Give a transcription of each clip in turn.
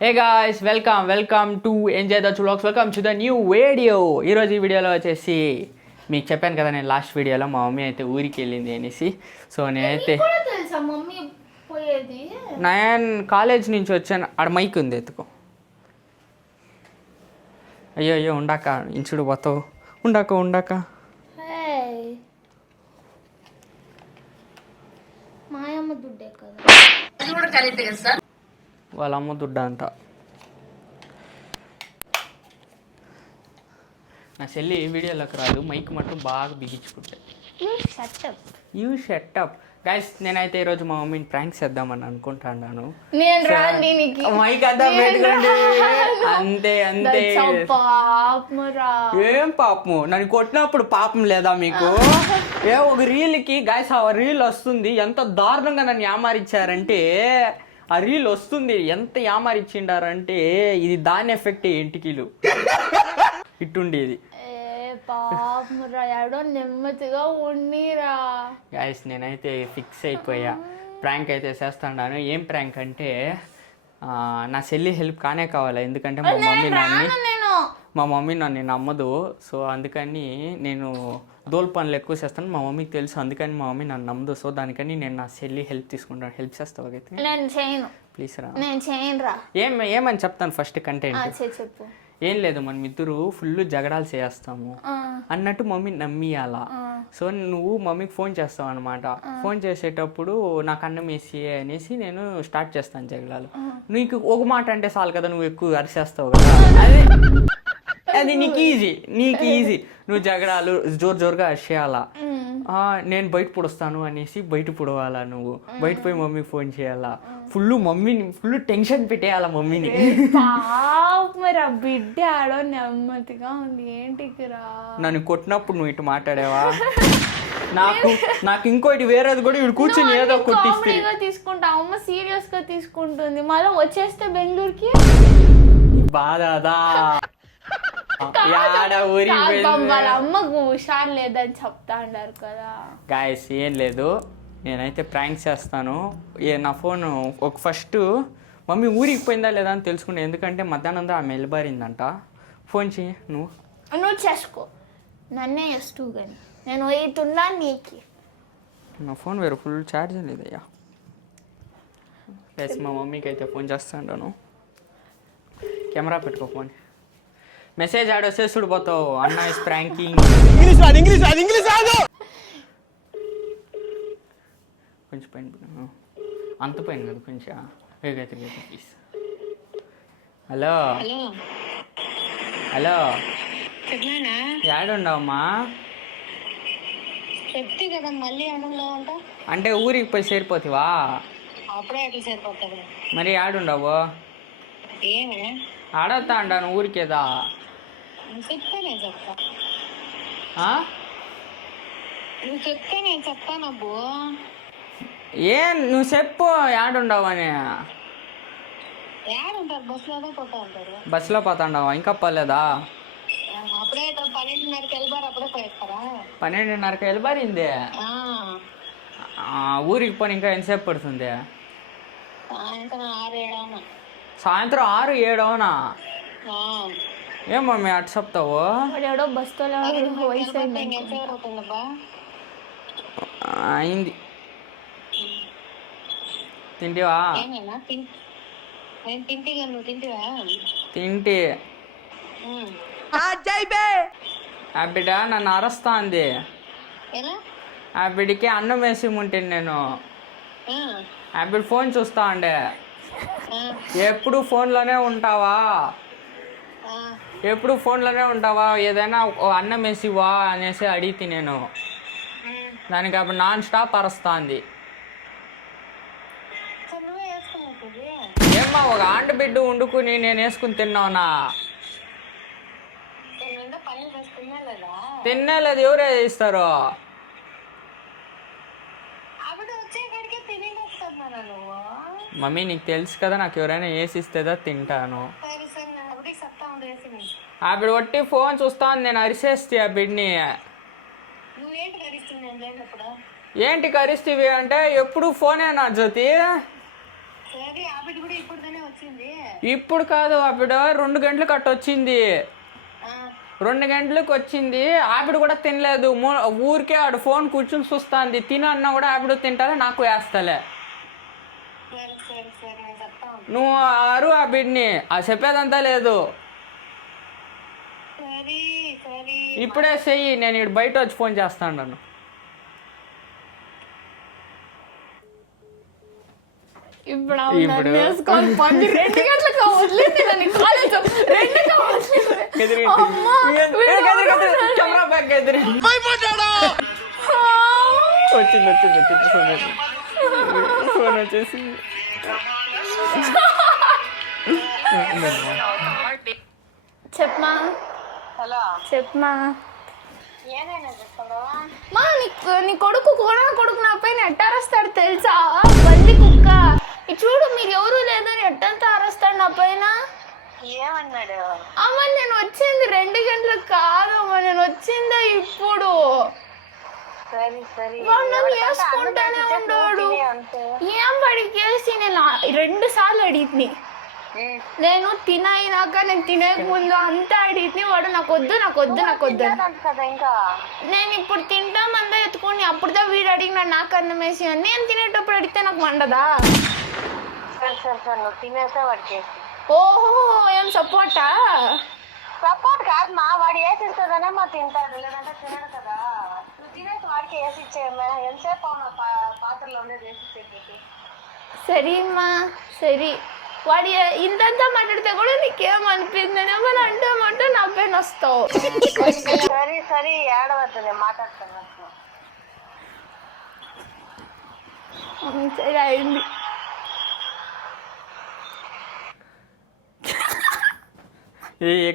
Hey guys welcome to enjoy the vlogs. Welcome to the new video. ఈరోజు ఈ వీడియోలో వచ్చేసి మీకు చెప్పాను కదా, నేను లాస్ట్ వీడియోలో మా మమ్మీ అయితే ఊరికి వెళ్ళింది అనేసి. సో నేనైతే నేను కాలేజ్ నుంచి వచ్చాను. ఆడ మైక్ ఉంది, ఎత్తుకో. అయ్యో ఉండాక ఇంచుడు పోతావు. ఉండాక మాయమ్మ దుడ్డే కదా, వాళ్ళ అమ్మ దుడ్డ అంట. నా చెల్లి వీడియోలోకి రాదు, మైక్ మట్టు బాగా బిగించుకుంటాయి. You shut up guys. నేనైతే ఈరోజు మా మమ్మీని ప్రాంక్ చేద్దామని అనుకుంటాను. మైక్ అద్దా పెట్టుకోండి. అంతే ఏం పాపము, నన్ను కొట్టినప్పుడు పాపం లేదా మీకు? ఒక రీల్కి గైస్, ఆ రీల్ వస్తుంది. ఎంత దారుణంగా నన్ను యామారిచ్చారంటే, ఆ రీల్ వస్తుంది ఎంత యామారిచ్చిండారంటే, ఇది దాని ఎఫెక్ట్ ఇంటికిలు ఇట్టుండేది. నెమ్మదిగా ఉన్నీరా గైస్. నేనైతే ఫిక్స్ అయిపోయా, ప్రాంక్ అయితే చేస్తాను. ఏం ప్రాంక్ అంటే, నా చెల్లి హెల్ప్ కానే కావాలి. ఎందుకంటే మా మమ్మీ నన్ను నమ్మదు. సో అందుకని నేను దోల్ పనులు ఎక్కువ చేస్తాను. మా మమ్మీకి తెలుసు, అందుకని మా మమ్మీ నన్ను నమ్మదు. సో దానికని నేను నా చెల్లి హెల్ప్ తీసుకుంటాను. హెల్ప్ చేస్తావు అయితే? నేను చేయను. ప్లీజ్ రా. నేను చేయను రా. ఏమని చెప్తాను ఫస్ట్ కంటెంట్. చెప్పు. ఏం లేదు, మనం ఇద్దరు ఫుల్ జగడాలు చేస్తాము అన్నట్టు మమ్మీ నమ్మియాలా. సో నువ్వు మమ్మీకి ఫోన్ చేస్తావు అనమాట. ఫోన్ చేసేటప్పుడు నాకు అన్నం వేసి అనేసి నేను స్టార్ట్ చేస్తాను జగడాలు. నీకు ఒక మాట అంటే చాలు కదా, నువ్వు ఎక్కువ అరిసేస్తావు కదా. అది నీకు ఈజీ. నువ్వు జగడాలు జోరుగా అరిసేయాలా. నేను బయట పుడుస్తాను అనేసి బయట పుడవాలా. నువ్వు బయట పోయి మమ్మీకి ఫోన్ చేయాలా. ఫుల్ టెన్షన్ పెట్టేయాలా మమ్మీని. మరి ఆ బిడ్డ ఆడో నెమ్మదిగా ఉంది ఏంటికి రా. నన్ను కొట్టినప్పుడు నువ్వు ఇటు మాట్లాడావా? నాకు ఇంకోటి వేరేది కూడా ఇటు కూర్చొని ఏదో కొట్టిస్తే తీసుకుంటా. అమ్మ సీరియస్ గా తీసుకుంటుంది. మళ్ళీ వచ్చేస్తే బెంగళూరుకి బాధ. వాళ్ళ అమ్మకు హుషారు లేదని చెప్తా అన్నారు కదా. గాయస్ ఏం లేదు, నేనైతే ప్రాంక్ చేస్తాను. నా ఫోన్ ఫస్ట్ మమ్మీ ఊరికి పోయిందా లేదా అని తెలుసుకున్నా. ఎందుకంటే మధ్యాహ్నం ఆమె వెళ్ళిబారిందంట. ఫోన్ చేయి నువ్వు చేసుకో, నన్నే చేస్తూ కానీ నేను పోతున్నా నీకి. నా ఫోన్ వేరే ఫుల్ ఛార్జ్ లేదయ్యా. ప్లస్ మా మమ్మీకి అయితే ఫోన్ చేస్తాను. కెమెరా పెట్టుకో ఫోన్. మెసేజ్ ఆడొస్తే చూడిపోతావు. అన్న ఇస్ ప్రాంకింగ్. కొంచెం పైన అంత పైన కదా, కొంచెం ప్లీజ్. హలో ఏడుండవమ్మా? చెప్తే కదా మళ్ళీ అంటే ఊరికి పోయి చేరిపోతావా? అప్పుడే ఎట్లా సరిపోతుంది మరి ఏడుండవు? ఏమే ఆడతా అంటాను ఊరికేదా? చెప్తే నేను చెప్తా. నువ్వు చెప్తే నేను చెప్తాను. అబ్బో ఏం నువ్వు చెప్పు ఏడుండవని. ఏడుంటారు? బస్సులోనే పోతా ఉంటారు. బస్సులో పోతాండవా? ఇంకా పోలేదా? అప్పుడే 12:30కి వెళ్ళిబారు. అప్పుడే పోయేస్తారా? 12:30కి వెళ్ళిబారింది. ఊరికి పోనీ ఇంకా ఎంతసేపు పడుతుంది? సాయంత్రం 6-7 అవునా? ఏం మమ్మీ అటు చెప్తావు? బస్తో అయింది. తింటివా? తింటి. ఆ బిడ్డ నన్ను అరస్తాంది. ఆ బిడ్డకి అన్నం వేసి ఉంటాను నేను. ఆ బిడ్డ ఫోన్ చూస్తా అండే. ఎప్పుడు ఫోన్లోనే ఉంటావా? ఏదైనా అన్నం వేసివా అనేసి అడిగితే నేను దానికి అప్పుడు నాన్ స్టాప్ అరుస్తాంది. ఏమ్మా ఒక ఆంట బిడ్డ వండుకుని నేను వేసుకుని తిన్నావునా? తినలేదు. ఎవరు ఇస్తారు? మమ్మీ నీకు తెలుసు కదా, నాకు ఎవరైనా వేసిస్తేదా తింటాను. ఆ బిడ్డ ఒట్టి ఫోన్ చూస్తా, నేను అరిసేస్తే ఆ బిడ్ని. ఏంటి కరిస్తీవి అంటే ఎప్పుడు ఫోనేనా జ్యోతి? ఇప్పుడు కాదు, ఆవిడ 2 గంటలకు అట్ట వచ్చింది. 2 గంటలకు వచ్చింది. ఆవిడ కూడా తినలేదు. ఊరికే ఆడు ఫోన్ కూర్చుని చూస్తాంది. తినన్నా కూడా ఆవిడ తింటాలే, నాకు వేస్తలే. నువ్వు అరు ఆవిడ్ని, ఆ చెప్పేదంతా లేదు. ఇప్పుడే చెయ్యి, నేను ఇక్కడ బయట వచ్చి ఫోన్ చేస్తాను. నన్ను ఇప్పుడు 2 గంటలకు కెమెరా బ్యాక్ ఎదిరి వచ్చింది ఫోన్ వచ్చేసి చెప్పమా. చెప్పమా. మా నీ కొడుకు నా పైన ఎట్ట అరస్తాడు తెలుసా? బంది కుక్క. చూడు, మీరు ఎవరు లేదని ఎట్టంతా అరస్తాడు నా పైన. ఏమన్నాడు? అమ్మ నేను వచ్చింది 2 గంటలకు కాదమ్మా, నేను వచ్చిందా ఇప్పుడు. వేసుకుంటానే ఉన్నాడు. ఏం పడికి వేసి నేను 2 సార్లు అడిగితే, నేను తినైనాక నేను తినక ముందు అంతా అడిగితే వాడు నాకు వద్దు. నేను ఇప్పుడు తింటామందా ఎత్తుకొని అప్పుడుదా వీడు అడిగినాడు నాకు అన్నం వేసి అని. నేను తినేటప్పుడు అడిగితే నాకు మండదా? ఓహో, ఏం సపోర్ట్ కాదు మా, వాడు వేసిస్తుందనే మా తింటాడు, లేదంటే తినడు కదా. నువ్వు తినేసి వాడికి వేసి ఇచ్చేయమ్మా. ఎంతసేపు అవునా పాత్రలో ఉండేది వేసి ఇచ్చేకి? సరేమ్మా సరే. వాడు ఇంతంతా మాట్లాడితే కూడా నీకేం అనిపించింది? ఏమని అంటే నా పైన వస్తావు. సరే ఏడవద్దు, నేను మాట్లాడుతాను. సరే అయింది.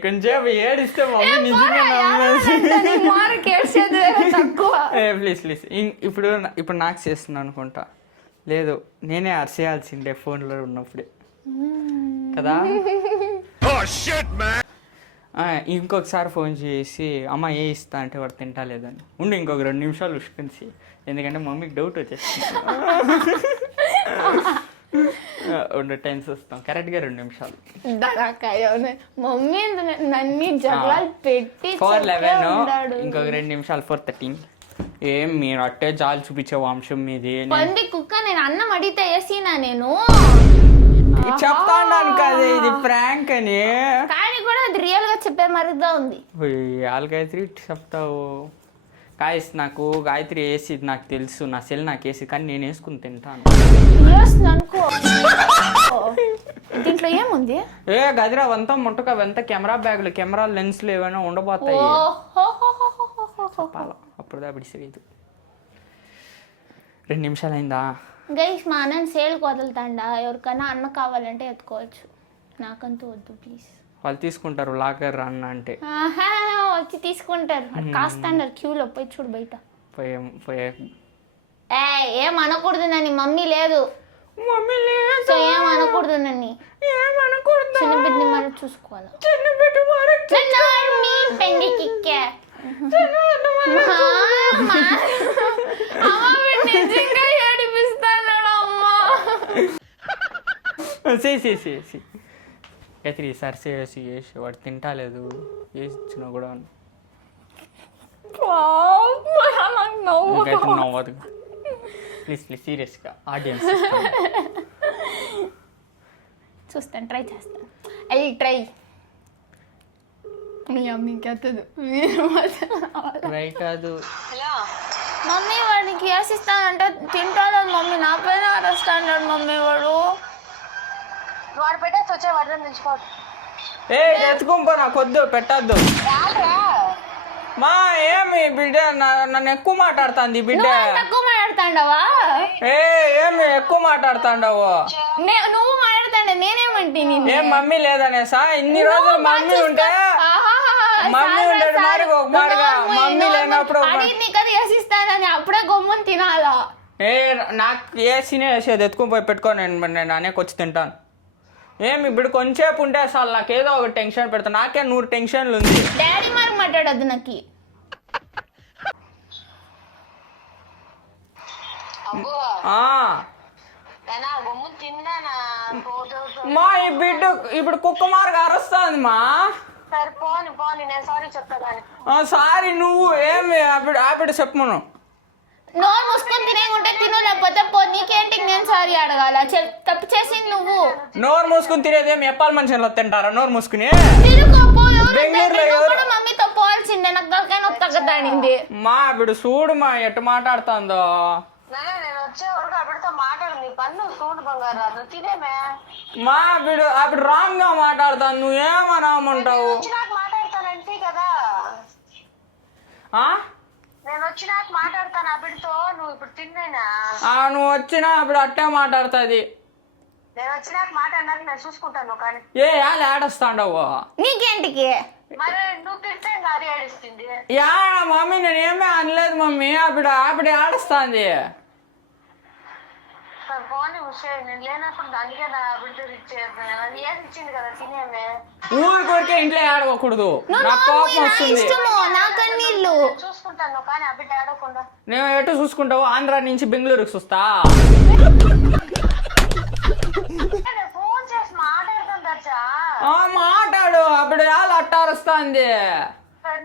కొంచెం ఏడిస్తే మమ్మీ నిజంగా ప్లీజ్ ఇప్పుడు నాకు చేస్తున్నాను అనుకుంటా. లేదు, నేనే అరిసేయాల్సిందే ఫోన్లో ఉన్నప్పుడే కదా. ఇంకొకసారి ఫోన్ చేసి అమ్మ ఏ ఇస్తా అంటే వాడు తింటా లేదని. ఉండి ఇంకొక 2 నిమిషాలు ఉష్కించి, ఎందుకంటే మమ్మీకి డౌట్ వచ్చేస్తుంది. ఉండు, టైం చూస్తాం కరెక్ట్గా 2 నిమిషాలు. మమ్మీ నన్ను జగలాలు పెట్టి 4:11 ఇంకొక 2 నిమిషాలు 4:13. ఏం మీరు అట్టే జాలి చూపించే వంశం మీది. పంది కుక్క, నేను అన్నం అడిగితే వేసినా నేను చెప్తాను కదా ఇది ప్రాంక్ అని. కానీ కూడా అది రియల్ గా చెప్పే మరిగా ఉంది. గాయత్రి చెప్తావు. గాయస్, నాకు గాయత్రి వేసి నాకు తెలుసు, నా సెల్ నాకు వేసి, కానీ నేను వేసుకుని తింటాను. అనుకో దీంట్లో ఏముంది? గదిరా వంతా ముట్టక వెంత కెమెరా బ్యాగులు, కెమెరా లెన్స్లు ఏమైనా ఉండబోతాయి. అప్పుడు దాపిడిసేది. 2 నిమిషాలు అయిందా? గైస్, మా అన్నని సేల్కి వదులుతాండా. ఎవరికైనా అన్న కావాలంటే ఎత్తుకోవచ్చు, నాకంతూ వద్దు ప్లీజ్. వాళ్ళు తీసుకుంటారు లాకర్ అన్న అంటే. వచ్చి తీసుకుంటారు. కాస్తాండారు క్యూలో. పోయి చూడు బయట. ఏం అనకూడదు నన్ను. మమ్మీ లేదు. సో ఏం అనకూడదు నన్ను. చిన్న బిడ్డని మరి చూసుకోవాలి. గైత్రి ఈసారి చేసి వాడు తింటాలేదు, వేసి ఇచ్చినా కూడా నవ్వదు. ప్లీజ్ సీరియస్గా ఆడియన్స్ చూస్తాను, ట్రై చేస్తాను. అయ్యి ట్రై. మీ అమ్మకి వద్దు, ట్రై కాదు. మమ్మీ వాడికి వేసిస్తానంటే తింటాడు మమ్మీ, నా పైన అరెస్తాడు మమ్మీ. వాడు పెట్టేసి వచ్చే వాడిని తెచ్చిపోదు. ఎత్తుకుంపో, నాకు వద్దు, పెట్టద్దు. మా ఏమి బిడ్డ నన్ను ఎక్కువ మాట్లాడుతుంది. బిడ్డ ఎక్కువ మాట్లాడుతాండవా? ఏమి ఎక్కువ మాట్లాడుతాండవు? నువ్వు మాట్లాడుతాండ, నేనేమంటే ఏం మమ్మీ లేదనేసా? ఇన్ని రోజులు మమ్మీ ఉంటే మమ్మీ ఉండేది మరి ఒక మాటగా, మమ్మీ లేనప్పుడు వేసిస్తానని అప్పుడే గమ్ముని తినాలా? నాకు వేసినే వేసేది, ఎత్తుకుని పోయి పెట్టుకో, నేను అనేక వచ్చి తింటాను. ఏమి ఇప్పుడు కొంచెంసేపు ఉంటే అసలు నాకేదో ఒక టెన్షన్ పెడతా. నాకే 100 టెన్షన్లు ఉంది. డాడీ మరి మాట్లాడద్దు నాకు. తిన్నానా మా ఈ బిడ్డ ఇప్పుడు కుక్క మార్గ అరుస్తుంది మా. సరే పోని నేను సారీ చెప్తా కానీ. సారీ నువ్వు ఏమి ఆపిడ చెప్పమను. నోరు మూసుకొని తినేకుంటే తిను, లేకపోతే పో. నీకేంటి నేను సారీ అడగాల? తప్పు చేసింది నువ్వు. నోరు మూసుకుని తినేదేమి ఎప్పాల మనుషులు తింటారా నోరు మూసుకుని? బెంగళూరులో మమ్మీతో పోవాల్సిందే, నాకు దొరకైనా తగ్గదానింది. మా ఆవిడ చూడు మా ఎట్టు మాట్లాడుతుందో. నేను వచ్చే వరకు ఆవిడతో మాట్లాడు, నీ పన్ను చూడు బంగారు నువ్వు తినేమే. మా ఆవిడ రాంగ్ గా మాట్లాడతాను, నువ్వేమనామంటావు? వచ్చినాక మాట్లాడతానంటే కదా, నేను వచ్చినాక మాట్లాడతాను ఆవిడతో. నువ్వు ఇప్పుడు తినేనా? నువ్వు వచ్చినా అప్పుడు అట్టే మాట్లాడుతుంది. నేను వచ్చినాక మాట్లాడినాక నేను చూసుకుంటాను కానీ. ఏడొస్తాండవు నీకేంటికి? మరి నువ్వు తింటే గారి ఆడిస్తుంది. మమ్మీ నేనేమీ అనలేదు మమ్మీ, ఆవిడ ఆడుస్తుంది. పోనీ విషయం నేను లేనప్పుడు దానికే నా ఆవిడతో ఇచ్చేది ఇచ్చింది కదా తినేమే. ఊరికొరికే ఇంట్లో ఆడకూడదు, నాకు కోపం వస్తుంది. చూసుకుంటాను కానీ ఆవిడ ఆడకుండా. నేను ఎటు చూసుకుంటావు? ఆంధ్ర నుంచి బెంగళూరుకి చూస్తా. ఫోన్ చేసి మాట్లాడతాను దర్శా. మాట్లాడు, అప్పుడు అట్టారుస్తుంది.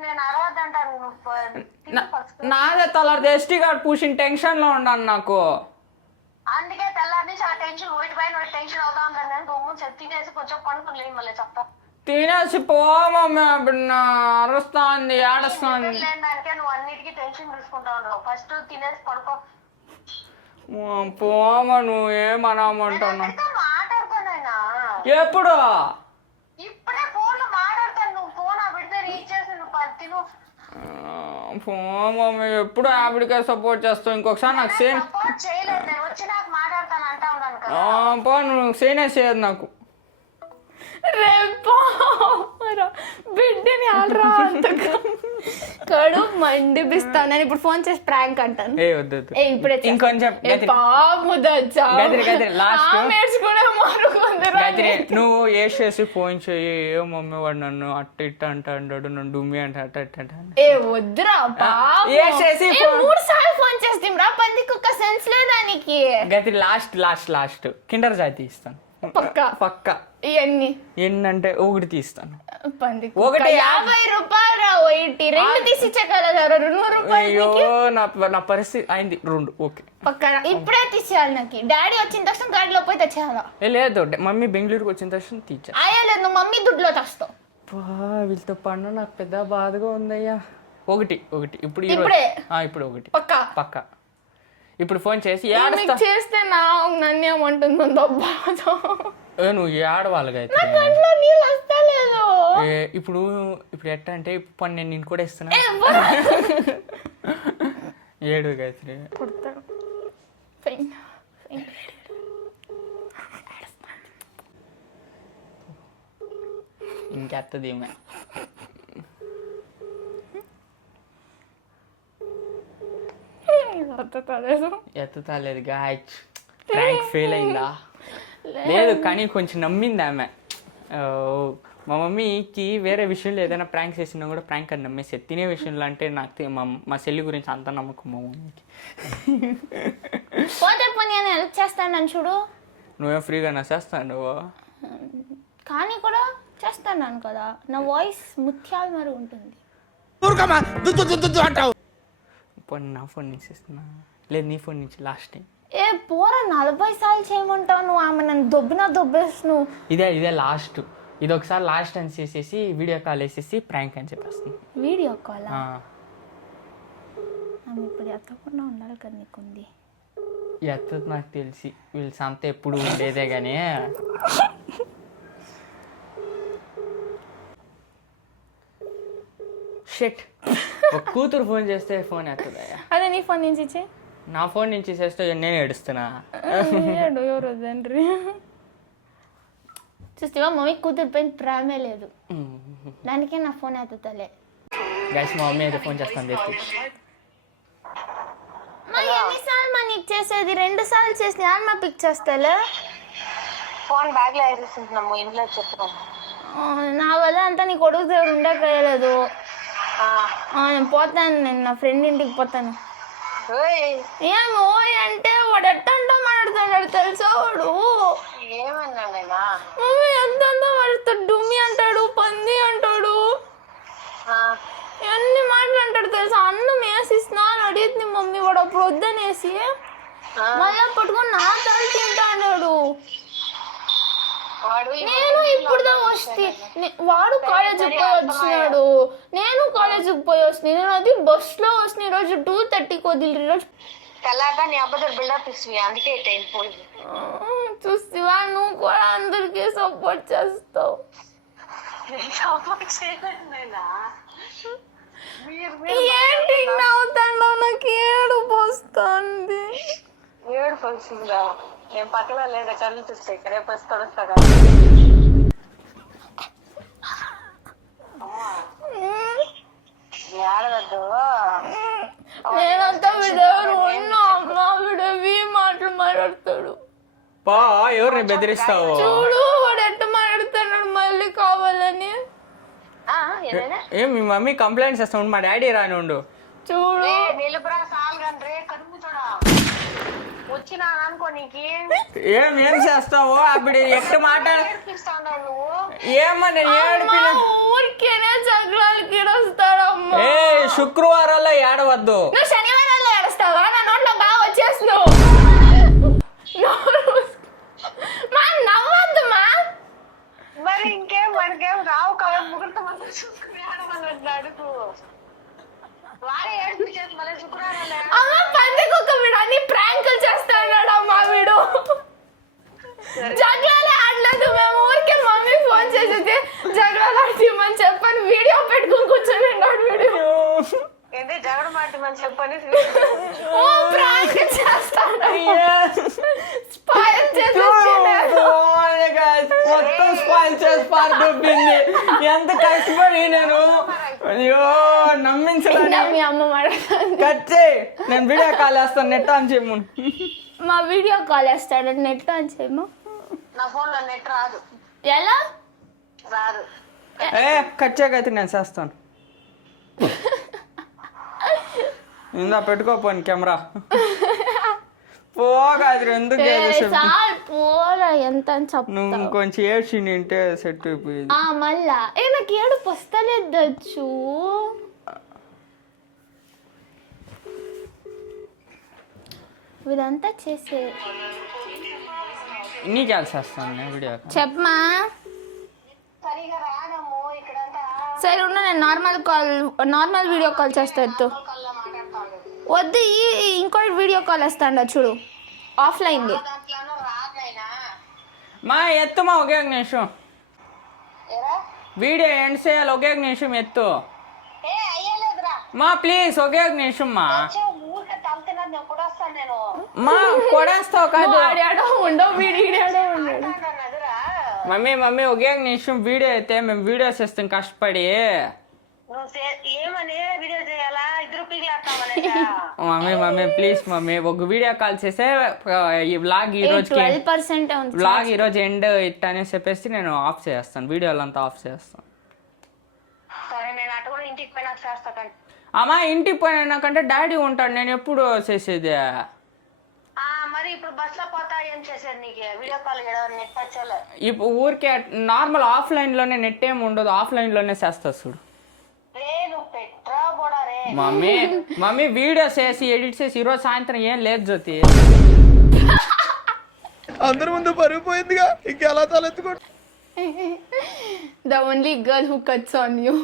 నేను అరవద్దంటాను. నాదే తలారి ఎస్టీ కార్డు పూసిన టెన్షన్ లో ఉన్నాను నాకు. అందుకే తెల్లారి నుంచి ఆ టెన్షన్ ఒకటి పైన టెన్షన్ అవుతా ఉందని నేను గమ్మున తినేసి కొంచెం పండుకుని లేని మళ్ళీ చెప్తా. తినేసి పో మమ్మీ, అప్పుడు అరుస్తుంది ఆడుస్తుంది. దానికే నువ్వు అన్నిటికీ టెన్షన్ తీసుకుంటా ఉండవు. ఫస్ట్ తినేసి పడుకో. పోమ, నువ్వు ఏమనామంటున్నావు? మాట్లాడుతానైనా ఎప్పుడు? ఇప్పుడే ఫోన్ లో మాట్లాడతాను. నువ్వు ఫోన్ ఆ విడితే రీచ్ చేసి నువ్వు తిను. మమ్మీ ఎప్పుడు ఆవిడకే సపోర్ట్ చేస్తావు. ఇంకొకసారి నాకు సేమ్ చేయలేదు. నేను వచ్చి నాకు మాట్లాడతాను అంటా ఉన్నాను కదా. పో, నువ్వు సేనే చేయదు నాకు. రేపో బిడ్డని ఆడరా కడుపు మండిపిస్తాను. ఇప్పుడు ఫోన్ చేసి ప్రాంక్ అంటాను. ఇప్పుడే ఇంకొంచెం నువ్వు వేసేసి ఫోన్ చెయ్యి. ఏ మమ్మీ వాడు నన్ను అట్ట ఇట్ట అంటాడు, నన్ను డుమ్మి అంటే అట్ట అట్ట. ఏ వద్దురా, 3 సార్లు ఫోన్ చేస్తాం రా. పంది కుక్క సెన్స్ లేదానికి. గతి లాస్ట్ కిండర్ జాతి ఇస్తాను పక్క. ఎన్ని అంటే ఒకటి తీస్తాను. ఒకటి 50 రూపాయలు ఒకటి 2 తీసి ఇచ్చగలరా? 100 రూపాయలు. నా పరిస్థితి అయింది 2. ఓకే పక్కన ఇప్పుడే తీసేయాలి. నాకు డాడీ వచ్చిన తక్షణం గాడిలో పోయి తెచ్చేయాలా? లేదు, మమ్మీ బెంగళూరుకి వచ్చిన తక్షణం తీర్చా. లేదు, నువ్వు మమ్మీ దుడ్లో తెస్తావు. వీళ్ళతో పన్ను నాకు పెద్ద బాధగా ఉందయ్యా. ఒకటి ఇప్పుడు ఒకటి పక్క. ఇప్పుడు ఫోన్ చేసి చేస్తే నన్నేమంటుందో బాధ. నువ్వు ఏడవాళ్ళగా అయితే నీళ్ళు వస్తలేదు. ఇప్పుడు ఎట్లా అంటే పని నేను ఇంటి కూడా ఇస్తున్నా. ఏడు గాయత్రి ఇంకెత్తది ఎత్తుతాలేదు గాయచ్. ప్రాంక్ ఫెయిల్ అయిందా? లేదు, కానీ కొంచెం నమ్మింది ఆమె. మా మమ్మీకి వేరే విషయంలో ఏదైనా ప్రాంక్ చేసినా కూడా ప్రాంక్ అని నమ్మేసేది. తినే విషయంలో అంటే నాకు మా చెల్లి గురించి అంత నమ్మకం మా మమ్మీకి. నేను హెల్ప్ చేస్తాను చూడు. నువ్వేం ఫ్రీగా నా చేస్తాను కానీ కూడా చేస్తాను కదా. నా వాయిస్ ముత్యాలు మరి ఉంటుంది. నా ఫోన్ నుంచి ఇస్తున్నా, లేదు నీ ఫోన్ నుంచి లాస్ట్ టైం. పోరా 40 సార్లు చేయమంటావు నువ్వు. ఆమె నన్ను దొబ్బేస్తున్నావు. ఇదే లాస్ట్. ఇది ఒకసారి లాస్ట్ అని చేసేసి వీడియో కాల్ వేసేసి ప్రాంక్ అని చెప్పేస్తుంది. Video call? ఆమె ఇప్పుడు ఎత్తకుండా ఉండాలి కదా. నీకుంది ఎత్తది నాకు తెలిసి. వీళ్ళ సంత ఎప్పుడు ఉండేదే కానీ. షెట్, ఒక కూతురు ఫోన్ చేస్తే ఫోన్ ఎత్తదయ్యా. అదే నీ ఫోన్ నుంచి ఇచ్చే. నా ఫోన్ నుంచి చేస్తే నేను ఏడుస్తున్నా. ఎవరు తండ్రి చూస్తావా? మమ్మీ కూతురు పైన ప్రేమే లేదు, దానికే నా ఫోన్ ఎత్తుతలే. గైస్ మా మమ్మీ అయితే ఫోన్ చేస్తాను. ఎన్నిసార్లు మా నీకు చేసేది? 2 సార్లు చేసి మా పిక్ చేస్తాలే. ఫోన్ బ్యాగ్ లో వేసేస్తున్నాము ఇంట్లో చెప్తాను. నా వల్ల అంతా నీ కొడుకు దగ్గర ఉండకలేదు. నేను పోతాను, నేను నా ఫ్రెండ్ ఇంటికి పోతాను. ఏం ఓయ్ అంటే వాడు ఎట్టంటో మన మాట్లాడుతున్నాడు తెలుసా వాడు. ఏమన్నాడైనా మమ్మీ ఎంత మాట్లాడతాడు, డుమ్మి అంటాడు, పంది అంటాడు, ఇవన్నీ మాట్లాడతాడు తెలుసా. అన్నం వేసిస్తున్నా అని అడిగింది మమ్మీ, వాడు అప్పుడు వద్దనేసి మళ్ళా పట్టుకొని నా తల తింటా అన్నాడు. నేను ఇప్పుడు వస్తే వాడు కాలేజీకి పోయి వచ్చినాడు, నేను కాలేజీకి పోయి వస్తుంది. నేను అది బస్ లో వస్తుంది. ఈరోజు 2:30కి వదిలి ఈరోజు తెల్లాక నీ అబ్బతో బిల్డప్ ఇస్తుంది, అందుకే టైం పోయింది. చూస్తావా, నువ్వు కూడా అందరికి సపోర్ట్ చేస్తావు. ఏంటి నవ్వుతాను, నాకు ఏడుపు వస్తుంది. ఏడుపు వస్తుందా? నేను పక్కన లేదా కళ్ళు చూస్తాయి, రేపు వస్తాడు. ఆడవద్దు. నేనంతా వీడెవరు ఉన్నా అమ్మ, వీడవి మాటలు మాట్లాడతాడు. పా ఎవరిని బెదిరిస్తావు? చూడు వాడు ఎట్ట మాట్లాడుతున్నాడు మళ్ళీ కావాలని. ఏం మీ మమ్మీ కంప్లైంట్స్ చేస్తా ఉండు, మా డాడీ రాని ఉండు. చూడు నిలుపురా సాల్గండ్రే కరుగుతాడా వచ్చినా అనుకో. నీకు ఏం చేస్తావు అప్పుడు ఎట్టు మాట్లాడు. నువ్వు ఏమ్మా నేను ఏడిపిన ఊరికేనే జగ్రాలకి వస్తాడమ్మ. ఏ శుక్రవారాల్లో ఏడవద్దు. నువ్వు శనివారాల్లో ఏడుస్తావా? నా నోట్లో బాగా వచ్చేస్తున్నావు. మా నవ్వద్దు మా. మరి ఇంకేం మనకేం రావు కదా, ముగ్గురితో మనం చూసుకుని ఆడమని అడుగు. వాడే ఏడిపించేది మళ్ళీ శుక్రవారం. అమ్మ పందికొక వీడు అన్ని ప్రాంకులు చేస్తున్నాడు అమ్మ. వీడు జగ్రాలే ఆడలేదు, మేము ఊరికే మమ్మీ ఫోన్ చేసేది జగ్రాలు ఆడిమని చెప్పని వీడియో పెట్టుకుని కూర్చొని ఉన్నాడు వీడు. ఏంటి జగడ మాటమని చెప్పని ప్రాంక్ చేస్తాడు, స్పాయిల్ మొత్తం స్పాయిల్ చేసి పారదొబ్బింది. ఎంత కష్టపడి నేను అయ్యో నమ్మించలేదు. మీ అమ్మ మాట్లాడుతుంది. కచ్చే నేను వీడియో కాల్ వేస్తాను, నెట్ ఆన్ చేయము. మా వీడియో కాల్ వేస్తాడు, నెట్ ఆన్ చేయము. నా ఫోన్ లో నెట్ రాదు. ఎలా రాదు? కచ్చేకైతే నేను చేస్తాను. ఇందా పెట్టుకోపోను కెమెరా. పోగాది ఎందుకు పోరా ఎంత అని చెప్పు. నువ్వు కొంచెం ఏడ్చి నింటే సెట్ అయిపోయింది. మళ్ళా నాకు ఏడుపు వస్తలేదు. ఇదంతా చేసే నీకు చేస్తాను వీడియో. చెప్పమా. సరిగా రానము ఇక్కడంతా. సరే ఉన్నా, నేను నార్మల్ వీడియో కాల్ చేస్తాను. వద్దు, ఇంకోటి వీడియో కాల్ వేస్తాను చూడు, ఆఫ్లైన్. మా ఎత్తుమా ఒకే నిమిషం, వీడియో ఎండ్ చేయాలి. ఒకే నిమిషం ఎత్తు మా ప్లీజ్, ఒకే నిమిషం మా. మా కొడేస్తావు కాదు. మమ్మీ ఒకే నిమిషం వీడియో అయితే మేము వీడియో చేస్తాం కష్టపడి. మమ్మీ ప్లీజ్ మమ్మీ, ఒక వీడియో కాల్ చేస్తే ఈ వ్లాగ్ ఈ రోజు ఎండ్ ఇట్ అనేసి చెప్పేసి నేను ఆఫ్ చేస్తాను, వీడియోలు అంతా ఆఫ్ చేస్తాను. అమ్మా ఇంటికి పోయినాకంటే డాడీ ఉంటాడు, నేను ఎప్పుడు చేసేది. మరి ఇప్పుడు బస్ లో పోతా ఏం చేసేది? నీకు వీడియో కాల్ నెట్ వచ్చేలే. ఇప్పుడు ఊరికే నార్మల్ ఆఫ్లైన్ లోనే నెట్ ఏమి ఉండదు, ఆఫ్లైన్ లోనే చేస్తా చూడు. మమ్మీ వీడియో చేసి ఎడిట్ చేసి ఈరోజు సాయంత్రం ఏం లేదు జ్యోతి. అందరి ముందు పరిగిపోయిందిగా, ఇంకెలా తలెత్తుకో. The only girl who cuts on you.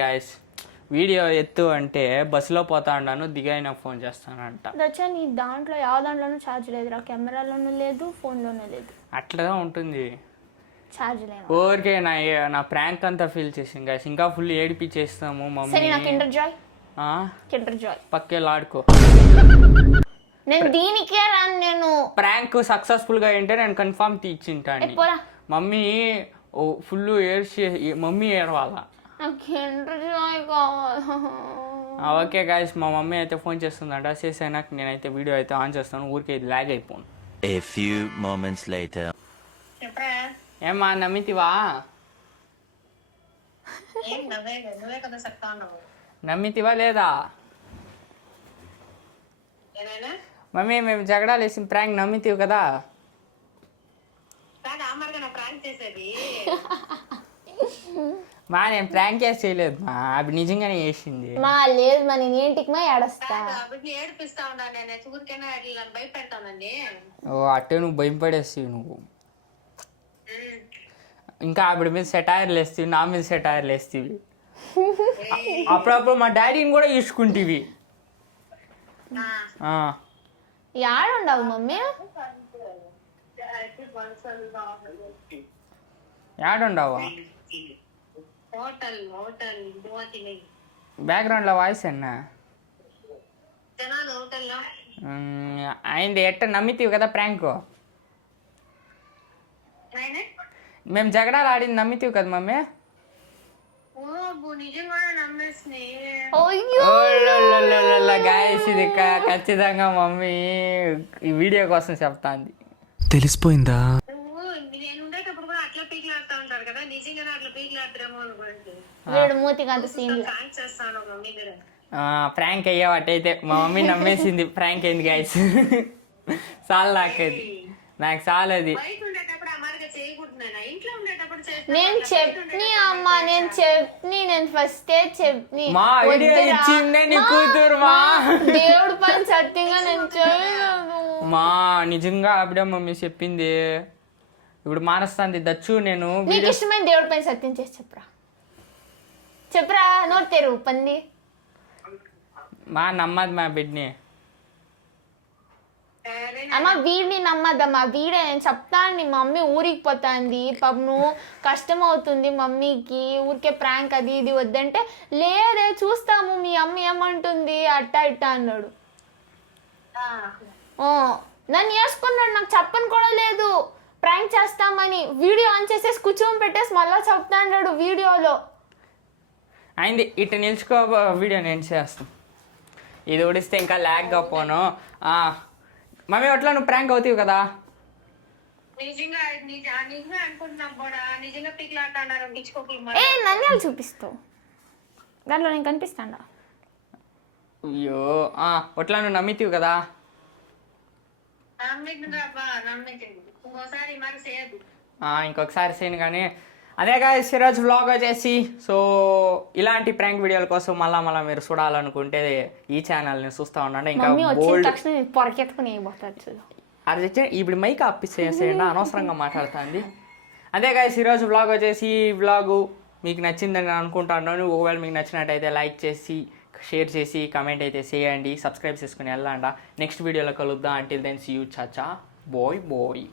Guys video ఎత్తు అంటే బస్సులో పోతా ఉన్నాను, దిగాయి నాకు ఫోన్ చేస్తానంట. దచ్చా నీ దాంట్లో ಯಾವ దాంట్లోనూ ఛార్జ్ లేదురా, కెమెరాలోనూ లేదు, ఫోన్లోనూ లేదు. అట్లా ఉంటుంది ఛార్జ్ లేదు. ఊరికే నా ప్రాంక్ అంతా ఫీల్ చేసింది గాయస్, ఇంకా ఫుల్ ఏడిపించేస్తాము మమ్మీ. కిండర్ జాయ్ పక్కేళ్ళు ఆడుకో. నేను దీనికే రాను, నేను ప్రాంక్ సక్సెస్ఫుల్ గా అంటే నేను కన్ఫర్మ్ తీర్చింటాను. మమ్మీ ఫుల్ ఏడ్చి మమ్మీ ఏడవాలా. ఓకే గాయస్, మా మమ్మీ అయితే ఫోన్ చేస్తుందంట, చేసాక నేనైతే వీడియో అయితే ఆన్ చేస్తాను, ఊరికే ఇది log అయిపోను. A few moments later. ఏమా నమ్మితివా? నమ్మితివా లేదా? ఏనాయనా మమ్మీ మేము జగడాలు వేసిన ప్రాంక్ నమ్మితీవు కదా? కాదు అమ్మగా నా ప్రాంక్ చేసేది. మా నేను ప్రాంక్ చేసి చేయలేదు మా, అవి నిజంగానే చేసింది. మా లేదు మా నేను ఏంటికి మా ఏడస్తా. అభిని ఏడిపిస్తా ఉండా నేను ఊరికైనా అట్లా నన్ను భయపెడతానండి. ఓ అట్టే నువ్వు భయపడేస్తావు నువ్వు. ఇంకా ఆవిడ మీద సెటైర్లు వేస్తావు, నా మీద సెటైర్లు వేస్తావి. అప్పుడప్పుడు మా డాడీని కూడా తీసుకుంటేవి. యాడుండవు మమ్మీ? యాడుండవా? హోటల్ హోటల్ బ్యాక్గ్రౌండ్లో వాయిస్ అన్నా జనాలు హోటల్లో అయింది. ఎట్ట నమ్మితీవి కదా ప్రాంక్? నాయనా మేము జగడాలు ఆడింది నమ్మితీవి కదా మమ్మీ? నిజంగానే నమ్మేసి అయ్యో గాయస్ ఇది ఖచ్చితంగా మమ్మీ ఈ వీడియో కోసం చెప్తాంది. తెలిసిపోయిందా? నువ్వు నేను ఉండేటప్పుడు కూడా అట్లా పీకులాడుతూ ఉంటారు కదా, నిజంగానే అట్లా పీకులాడుతారేమో అనుకోండి. వీడు మూతికి అంత సీన్. ప్రాంక్ చేస్తాను మమ్మీ మీద. ప్రాంక్ అయ్యావట్టయితే మా మమ్మీ నమ్మేసింది. ప్రాంక్ అయింది గాయస్. చాలు నాకది, నాకు చాలు అది. బయట ఉండేటప్పుడు అమారుగా చేయకూడదు నాయనా, ఇంట్లో ఉండేటప్పుడు నేను చట్నీ అమ్మ, నేను ఫస్టే చట్నీ. మా ఐడియా ఇచ్చిందే నీ కూతురు మా. దేవుడు పని సత్యంగా నేను చేయలేదు. మా నిజంగా ఆవిడ మమ్మీ చెప్పింది. ఇప్పుడు మానస్తాంది దచ్చు. నేను నీకు ఇష్టమైన దేవుడి పైన సత్యం చేసి చెప్పురా, చెప్పురా, నోట్ తెరువు పంది. మా నమ్మదు మా బిడ్ని. అమ్మ వీడిని నమ్మద్దమ్మా, వీడే నేను చెప్తాను. నీ మమ్మీ ఊరికి పోతాంది పాపం, నువ్వు కష్టం అవుతుంది మమ్మీకి, ఊరికే ప్రాంక్ అది ఇది వద్దంటే లేదే చూస్తాము మీ అమ్మ ఏమంటుంది అట్టా ఇట్టా అన్నాడు. నన్ను వేసుకున్నాడు, నాకు చెప్పని కూడా లేదు ప్రాంక్ చేస్తామని. వీడియో ఆన్ చేసేసి కూర్చొని పెట్టేసి మళ్ళీ చెప్తా అన్నాడు వీడియోలో. అయింది ఇటు నిల్చుకో, వీడియో నేను చేస్తాను. ఇది ఉడిస్తే ఇంకా ల్యాగ్గా పోను. మమ్మీ అట్లా నువ్వు ప్రాంక్ అవుతావు కదా? నిజంగా నిజంగా అనుకుంటున్నాం కూడా, నిజంగా పీకులాడుతున్నారు పిచ్చుకోకులు. ఏ నన్ను చూపిస్తావు దాంట్లో నేను కనిపిస్తాడా? అయ్యో అట్లా నువ్వు నమ్మితీవు కదా? ఇంకోసారి మరి చేయదు. ఇంకొకసారి చేయను కానీ. అదే కాదు ఈరోజు వ్లాగ్ వచ్చేసి. సో ఇలాంటి ప్రాంక్ వీడియోల కోసం మళ్ళా మీరు చూడాలనుకుంటే ఈ ఛానల్ని చూస్తూ ఉండండి. ఇంకా బోల్డ్ పొరకెత్తుకుని అది ఇప్పుడు మైక్ ఆపిసేయండి, అనవసరంగా మాట్లాడుతుంది. అదే కాదు ఈరోజు వ్లాగ్ వచ్చేసి. ఈ వ్లాగు మీకు నచ్చిందని అనుకుంటున్నాను. ఒకవేళ మీకు నచ్చినట్టయితే లైక్ చేసి, షేర్ చేసి, కమెంట్ అయితే చేయండి, సబ్స్క్రైబ్ చేసుకుని వెళ్ళండి. నెక్స్ట్ వీడియోలో కలుద్దాం. అంటిల్ దెన్ సీ యూ చాచా, బాయ్ బాయ్.